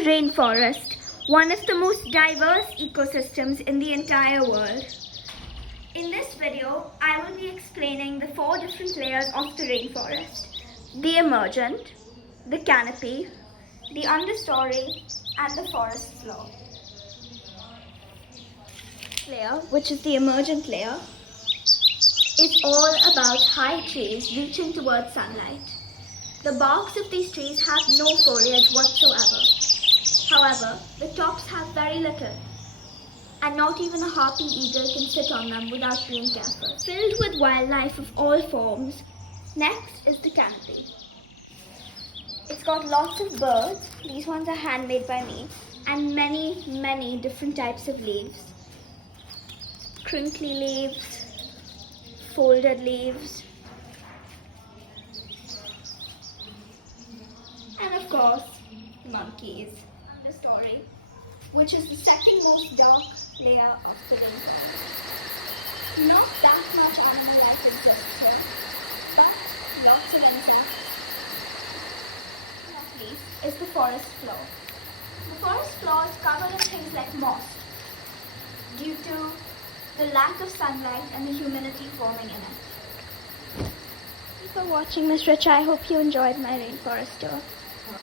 The rainforest, one of the most diverse ecosystems in the entire world. In this video, I will be explaining the 4 different layers of the rainforest. The emergent, the canopy, the understory, and the forest floor. Layer, which is the emergent layer, is all about high trees reaching towards sunlight. The barks of these trees have no foliage whatsoever. However, the tops have very little, and not even a harpy eagle can sit on them without being careful. Filled with wildlife of all forms. Next is the canopy. It's got lots of birds, these ones are handmade by me, and many different types of leaves. Crinkly leaves, folded leaves, and of course, monkeys. Understory, which is the second most dark layer of the rainforest. Not that much animal life exists here, but lots of insects. Lastly is the forest floor. The forest floor is covered in things like moss due to the lack of sunlight and the humidity forming in it. Thank you for watching, Miss Rich. I hope you enjoyed my rainforest tour.